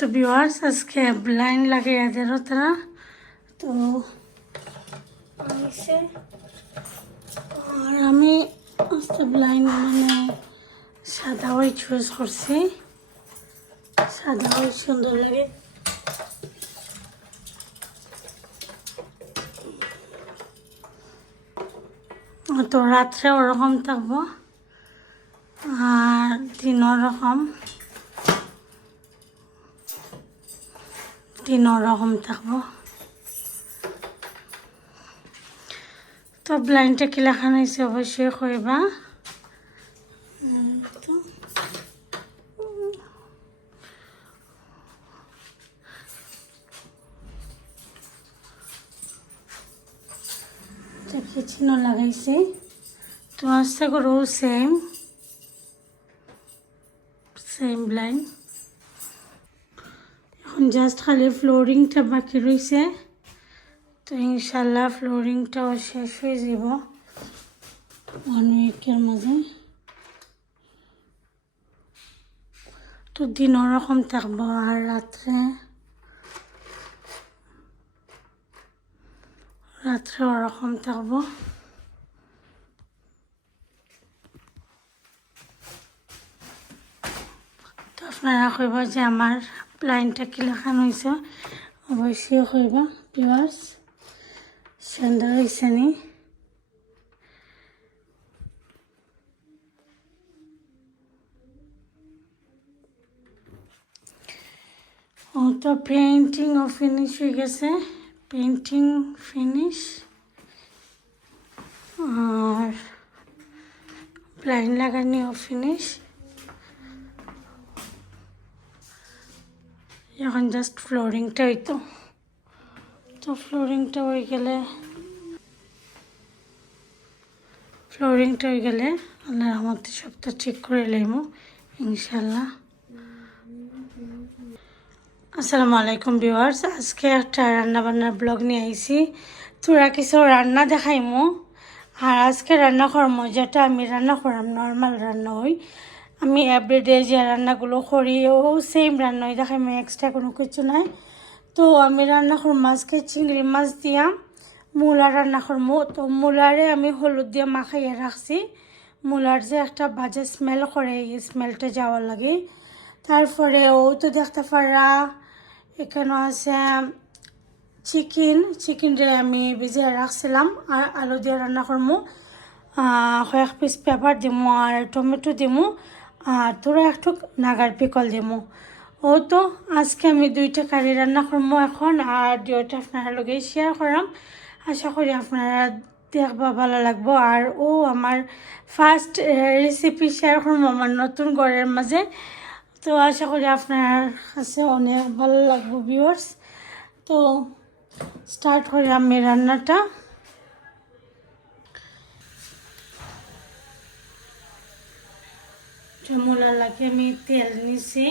তো ভিউয়ার্স আজকে ব্লাইন্ড লাগে এদেরও তারা? তো আর আমি আজকে ব্লাইন্ড মানে সাদা ওই চুজ করছি। সাদা ওই সুন্দর লাগে। তো রাত্রে ওরকম থাকব। আর দিন ওরকম। দিন ওরকম থাকব। তো ব্লাইন্ডটা কি লেখানো হয়েছে অবশ্যই কইবা। লাগাইছি। তো আশা করো সেম সেম লাইন এখন জাস্ট খালি ফ্লোরিংটা বাকি রয়েছে তো ইনশাল্লাহ ফ্লোরিংটাও শেষ হয়ে যাব ওয়ান উইকের মাঝে। তো দিন ওরকম থাকব আর রাত্রে। রাত্রে ওরকম থাকব। তো আপনারা কইবা যে আমার প্লাইনটা কি লেখানো হয়েছে অবশ্যই কইবা পিওয়ার্স সুন্দর হয়েছে নি? তো পেন্টিংও ফিনিশ হয়ে গেছে। পেন্টিং ফিনিশ আর প্লাইন লাগানিও ফিনিশ এখন জাস্ট ফ্লোরিংটা হইতো তো। ফ্লোরিংটা হয়ে গেলে ফ্লোরিংটা হয়ে গেলে আল্লাহ রহমতে সবটা ঠিক করে লাইমো ইনশাল্লাহ আসসালামু আলাইকুম ভিউয়ার্স আজকে একটা রান্না বান্নার ব্লগ নিয়ে আইছি। তোরা কিছু রান্না দেখাইমো। আর আজকে রান্না করার মজাটা আমি রান্না করাম নর্মাল রান্না হই আমি এভরিডে যে রান্নাগুলো করি, ও সেম রান্না ওই হই দেখাইমো এক্সট্রা কোনো কিছু নাই। তো আমি রান্না করম আজকে চিংড়ি মাছ দিয়া, মূলা রান্না করমো তো মূলারে আমি হলুদ দিয়ে মাখাইয়ে রাখছি। মূলার যে একটা বাজে স্মেল করে, এই স্মেলটা যাওয়ার লাগে। তারপরে ও তো দেখতে পারা, এখানে আছে চিকেন চিকেনটা আমি ভিজিয়ে রাখছিলাম, আর আলু দিয়ে রান্না করব। কয়েক পিস পেপার দিমু আর টমেটো দিমু। আর তোরা একটু নাগার পিকল দিমু। ও তো, আজকে আমি দুইটা কারি রান্না করব এখন, আর দুইটা আপনারা লগে শেয়ার করাম। আশা করি আপনারা দেখবা ভালো লাগবো। আর ও আমার ফার্স্ট রেসিপি শেয়ার করব আমার নতুন ঘরের মাঝে। তো আশা করি আপনার কাছে অনেক ভালো লাগবে ভিউয়ার্স তো স্টার্ট করি আমি রান্নাটা। মূলা লাগে আমি তেল নিছি।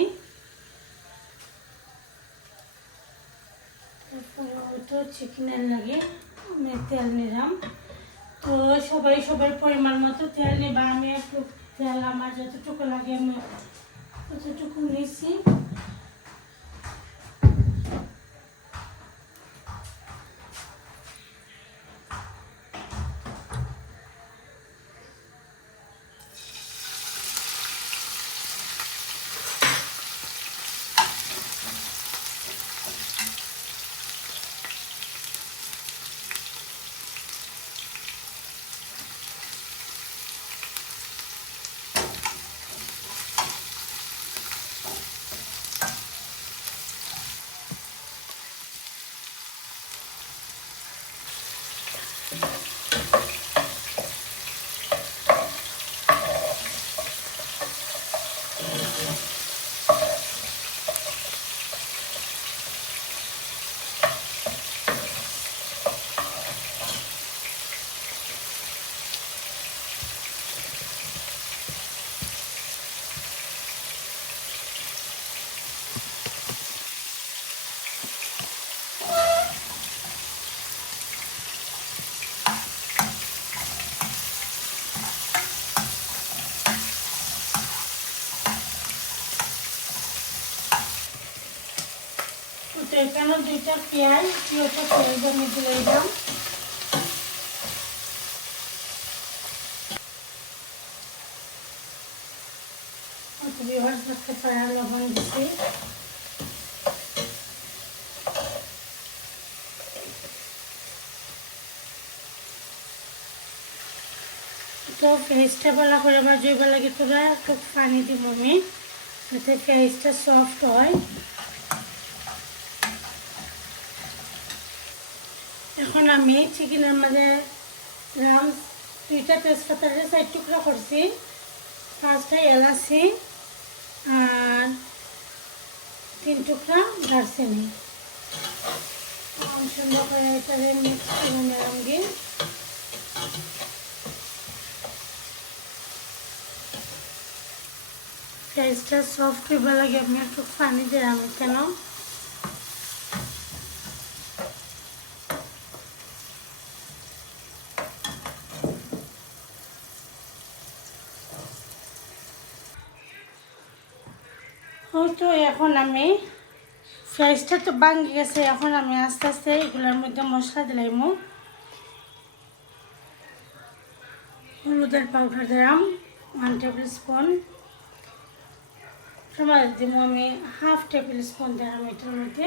তারপরে ওইটা চিকেনের লাগে, আমি তেল নিলাম। তো সবাই সবার পরিমাণ মতো তেল নিবা, আমি একটু তেল আমার যতটুকু লাগে আমি ততটুকু নিয়েছি এখানে দুইটা পেঁয়াজ দুইটা পেঁয়াজ আমি দিলে দাম বিভাগ দেখতে পারা লবণ দিচ্ছি তো পেঁয়াজটা ভালো করে বাজুইবার লাগে তোরা একটু পানি দিব আমি, যাতে পেঁয়াজটা সফট হয়। এখন আমি চিকেনের মাঝে রাম দুইটা তেজপাতার সাইড টুকরা করছি। পাঁচটা এলাচি আর তিন টুকরা দারচিনি। সুন্দর করে এটাকে মিক্স করে নিলাম গিয়ে। পেঁয়াজটা সফট হইবা লাগে আমি একটু পানি দিলাম কেন? তো এখন আমি ফ্রাইসটা তো ভাঙি গেছে, এখন আমি আস্তে আস্তে এগুলোর মধ্যে মশলা দিলাম হলুদের পাউডার দিলাম ওয়ান টেবিল স্পুন সময় দিব আমি হাফ টেবিল স্পুন দিলাম এটার মধ্যে।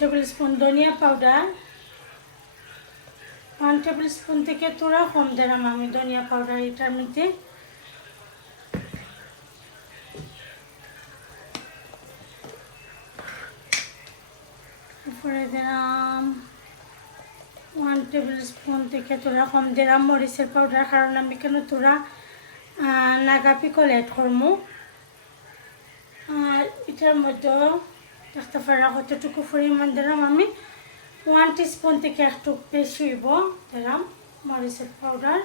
টেবিল স্পুন ধনিয়া পাউডার ওয়ান টেবিল স্পুন থেকে তোরা কম দিলাম আমি ধনিয়া পাউডার এটার মধ্যে। তারপরে দিলাম ওয়ান টেবিল স্পুন থেকে তোরা কম দিলাম মরিচের পাউডার কারণ আমি কেন তোরা নাগা পিকল অ্যাড করব আর এটার মধ্যে দেখতে কতটুকু পরিমাণ দিলাম আমি। ওয়ান স্পুন থেকে একটু বেশি হইব দিলাম, মরিচের পাউডার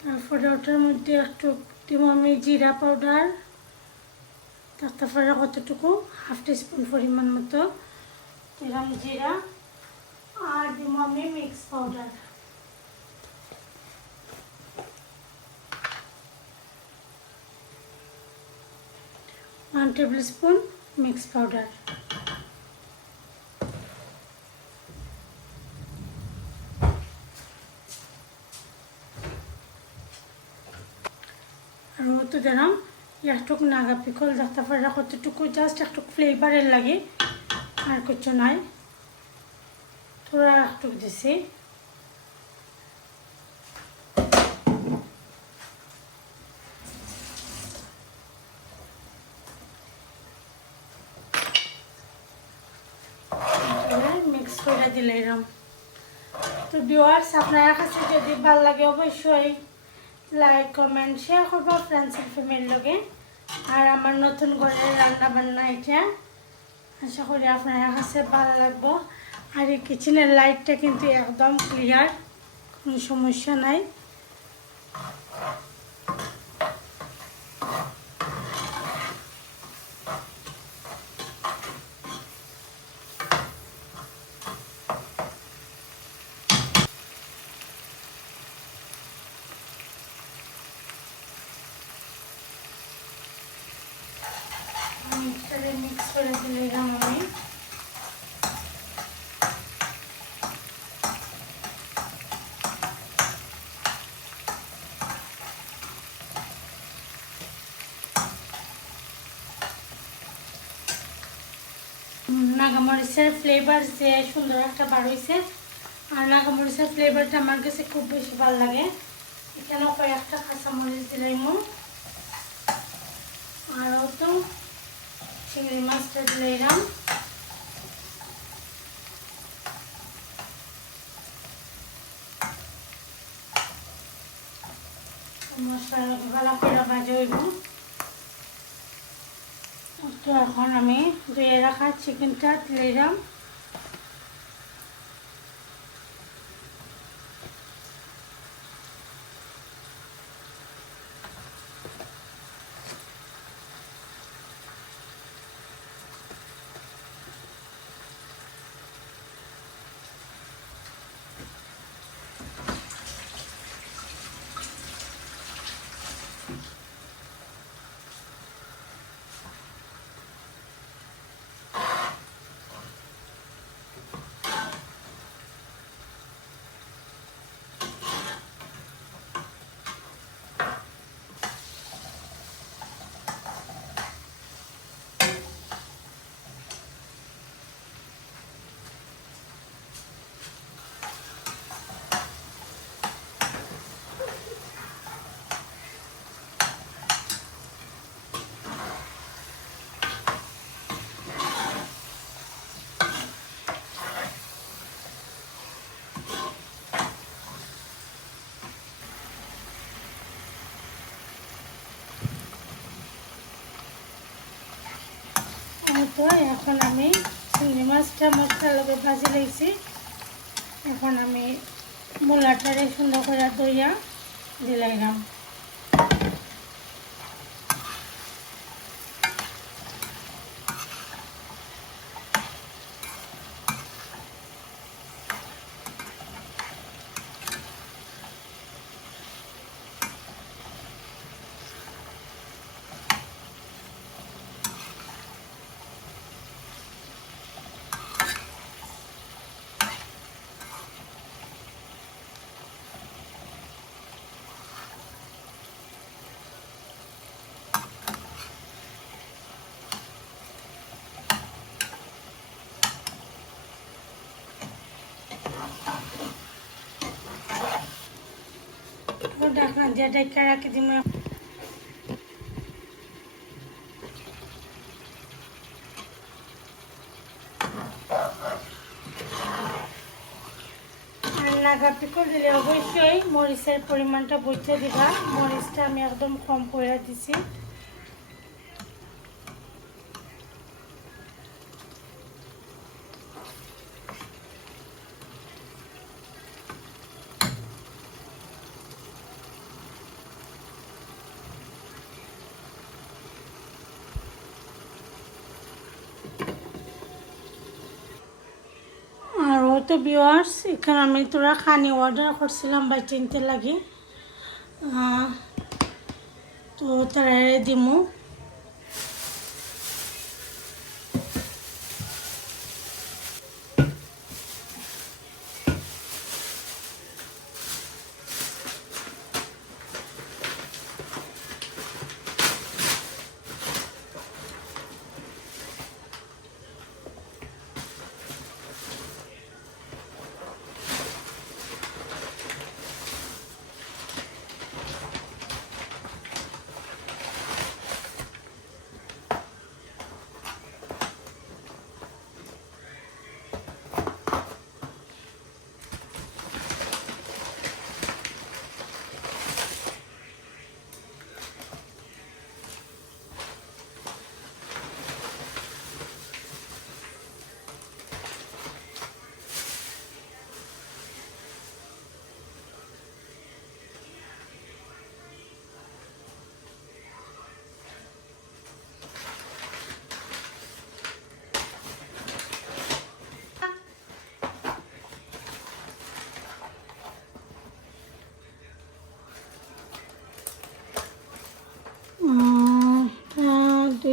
তারপরে ওটার মধ্যে একটু দিব আমি জিরা পাউডার তারপরে কতটুকু? হাফ টিস্পুন পরিমাণ মতো দিলাম জিরা আর দিব আমি mix powder. One tablespoon mix powder. আর তো দিলাম একটুক নাগা পিকল দেখতে পারা কতটুকু জাস্ট একটু ফ্লেভারের লাগে, আর কিছু নাই। তোরা একটু দিছি। মিক্স করে দিলে এরম তো ভিউয়ার্স আপনার কাছে যদি ভালো লাগে অবশ্যই লাইক কমেন্ট শেয়ার করব ফ্রেন্ডস এন্ড ফ্যামিলির লগে। আর আমার নতুন ঘরের রান্না বান্না এটা। আশা করি আপনার কাছে ভালো লাগবো। আর এই কিচেনের লাইটটা কিন্তু একদম ক্লিয়ার কোনো সমস্যা নাই মিক্সারে মিক্স করে দিলাম আমি নাগামরিচের ফ্লেভার যে সুন্দর একটা বার হয়েছে আর নাগামরিচের ফ্লেভারটা আমার কাছে খুব বেশি ভালো লাগে। এখানেও কয়েকটা কাঁচামরিচ দিলাম আরও তো চিংড়ি মাছটা দিলাম মশলাটাকে ভালো করে ভাজা হইব। তো এখন আমি ধুয়ে রাখা চিকেনটা দিলাম তো এখন আমি চিংড়ি মাছটা মশলার লগে ভাজি লেগেছি। এখন আমি মূলাটারে সুন্দর করে দইয়া দিলাইলাম অবশ্যই মরিচের পরিমাণটা বুঝতে দিবা। মরিচটা আমি একদম কম করে দিছি আর ও তো ভিওয়ার্স এখানে আমি তোরা খানি অর্ডার করছিলাম বাই চিনতে লাগে। তো তারা দিমু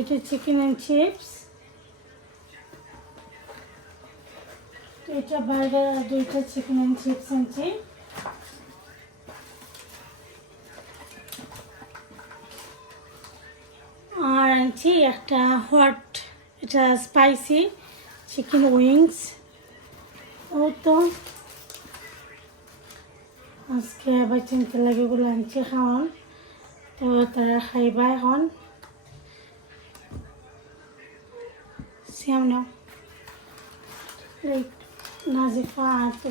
দুইটা চিকেন অ্যান্ড চিপস দুইটা বার্গার আর দুইটা চিকেন অ্যান্ড চিপস আনছি। আর আনছি একটা হট এটা স্পাইসি চিকেন উইংস ও তো। আজকে আবার চিনতে লাগে ওগুলো আনছি খাওয়ান তো তারা খাইবা এখন। Siamna. Right. Nazifa Arthur.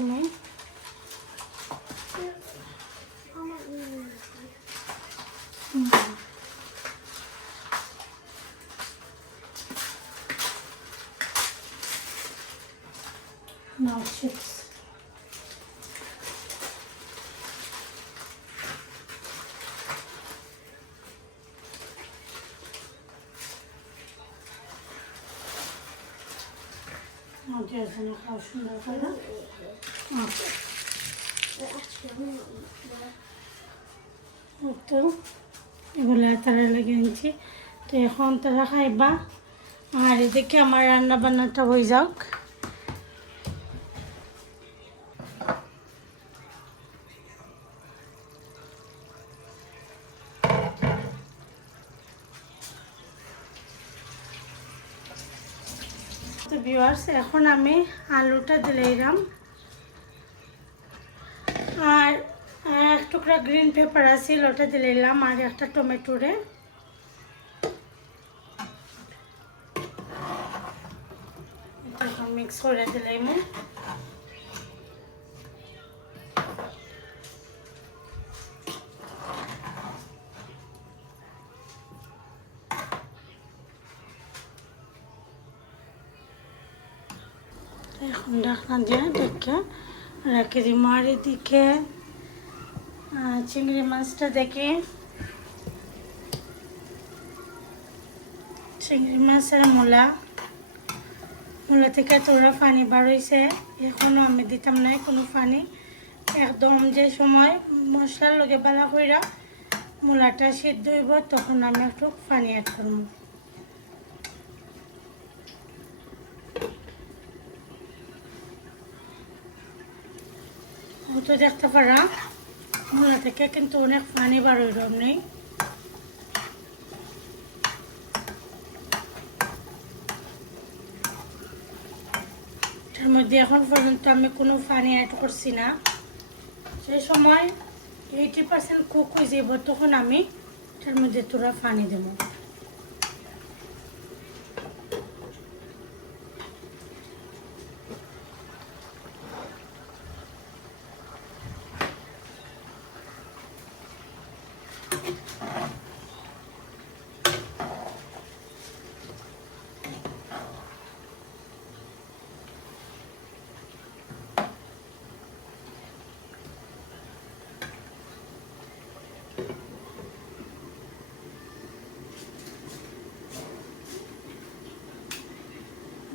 Now, check. আচ্ছা। তো এগুলো তারা লেগে নিচ্ছি তো এখন তারা খাইবা আর এদিকে আমার রান্না বান্নাটা হয়ে যাক তো ভিউয়ার্স এখন আমি আলুটা দিলাম। আর এক টুকরা গ্রিন পেপার আছে, ওটা দিলাম, আর একটা টমেটোরে। মিক্স করে দিলাম ঢাকনা দিয়ে ডেকে রেখে এদিকে আহ, চিংড়ি মাছটা দেখি। চিংড়ি মাছের মূলা। মূলা থেকে তোরা পানি বার হয়েছে এখনও আমি দিতাম নাই কোনো পানি একদম যে সময় মশলার লগে বালা কইরা মূলাটা সিদ্ধ হইব তখন আমি একটু পানি অ্যাড করব। তো দেখতে পারা। মূলা থেকে কিন্তু অনেক পানি বার হইল নেই। মধ্যে এখন পর্যন্ত আমি কোনো পানি অ্যাড করছি না। সেই সময় এইটি পার্সেন্ট কুক হয়ে যাব তখন আমি তার মধ্যে তোরা পানি দেব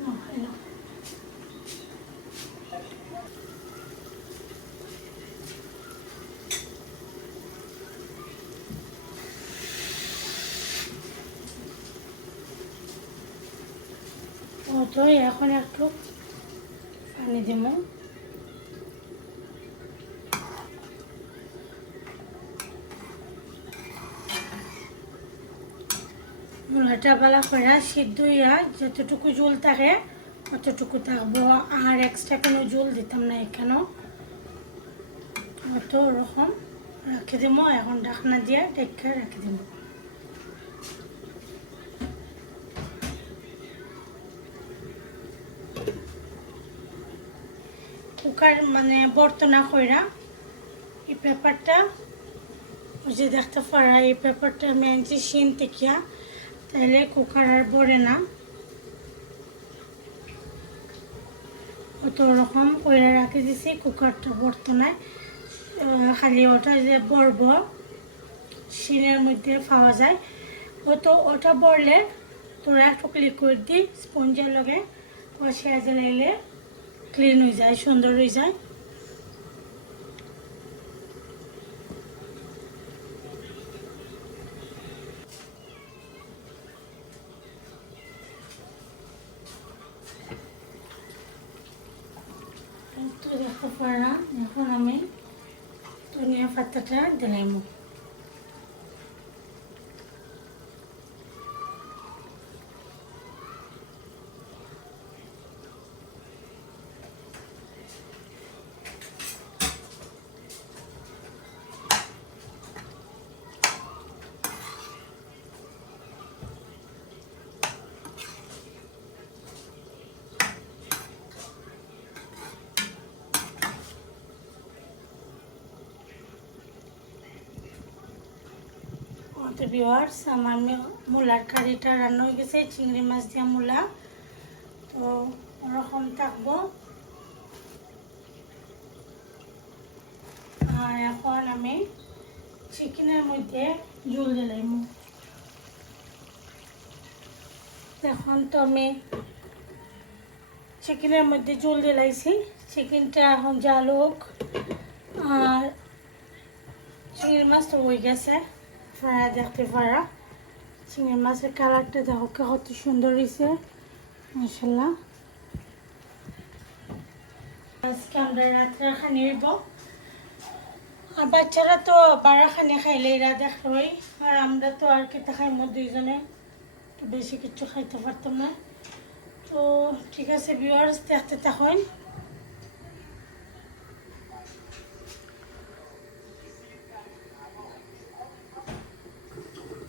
ও তো এখন একটু পানি দেব মূলাটা বালা করে সিদ্ধ হইয়া যতটুকু জল থাকে অতটুকু থাকব। আর এক্সট্রা কোনো জল দিতাম না এখানেও অত ওরকম। রাখে দিব এখন ঢাকনা দিয়ে ডেকে রাখে দিব কুকার মানে বর্তনা কইরা এই পেপারটা যে দেখতে পারা, এই পেপারটা আমি আনছি শিন তাহলে কুকার আর বড়ে না। অত রকম কইরা রাখি দিছি, কুকারটা বর্তনায়। খালি ওটা যে বরব শিনের মধ্যে পাওয়া যায়। ওতো ওটা বললে তোরা একটু লিকুইড দি স্পঞ্জের লগে কষিয়া জ্বালাইলে ক্লিন হয়ে যায় সুন্দর হয়ে যায়। তো দেখতে পারা এখন আমি ধনিয়া পাতাটা দিলাম। ভিওয়ার্স আমার মূলার কারিটা রান্না হয়ে গেছে, চিংড়ি মাছ দিয়া মূলা। তো ওরকম থাকব। আর এখন আমি চিকেনের মধ্যে জল দিলাম। এখন তো আমি চিকেনের মধ্যে জল দিলাইছি। চিকেনটা এখন জাল হোক। আর চিংড়ি মাছ তো হয়ে গেছে। আপনারা দেখতে পারা। চিংড়ি মাছের কালারটা দেখো কত সুন্দর হয়েছে মাসাল্লাহ আজকে আমরা রাত্রে খানি হইব। আর বাচ্চারা তো বারা খানি খাইলে এরা দেখবই আর আমরা তো আর কেটে খাইমো দুইজনে। বেশি কিছু খাইতে পারতাম না। তো ঠিক আছে ভিউয়ার্স দেখতে থাকুন।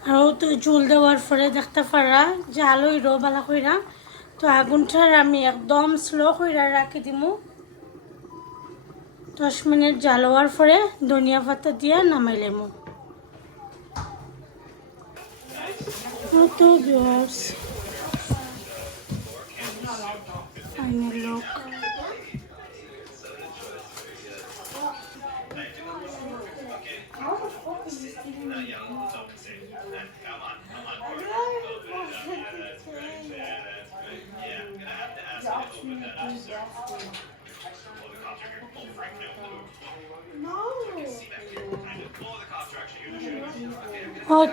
আর তো চুল দেওয়ার পরে দেখতে পারা যে আলো ইরো বালা কইরা। তো আগুনটার আমি একদম স্লো কইরা রাখি দিমু। দশ মিনিট জ্বালোয়ার পরে ধনিয়া পাতা দিয়ে তো ফাইনাল লোক ও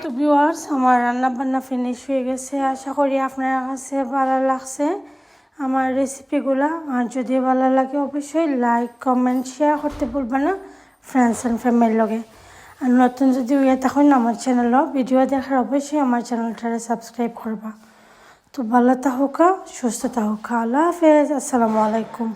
তো ভিউয়ার্স আমার রান্না বান্না ফিনিশ হয়ে গেছে। আশা করি আপনার কাছে ভালো লাগছে। আমার রেসিপিগুলো আর যদি ভালো লাগে, অবশ্যই লাইক কমেন্ট শেয়ার করতে ভুলবেন না ফ্রেন্ডস অ্যান্ড ফ্যামিলির লগে। আর নতুন যদি ইয়ে তখন আমার চ্যানেলও ভিডিও দেখার, অবশ্যই আমার চ্যানেলটারে সাবস্ক্রাইব করবা। তো ভালো থাকুকা সুস্থ থাকুকা আল্লাহ হাফেজ। আসসালামু আলাইকুম।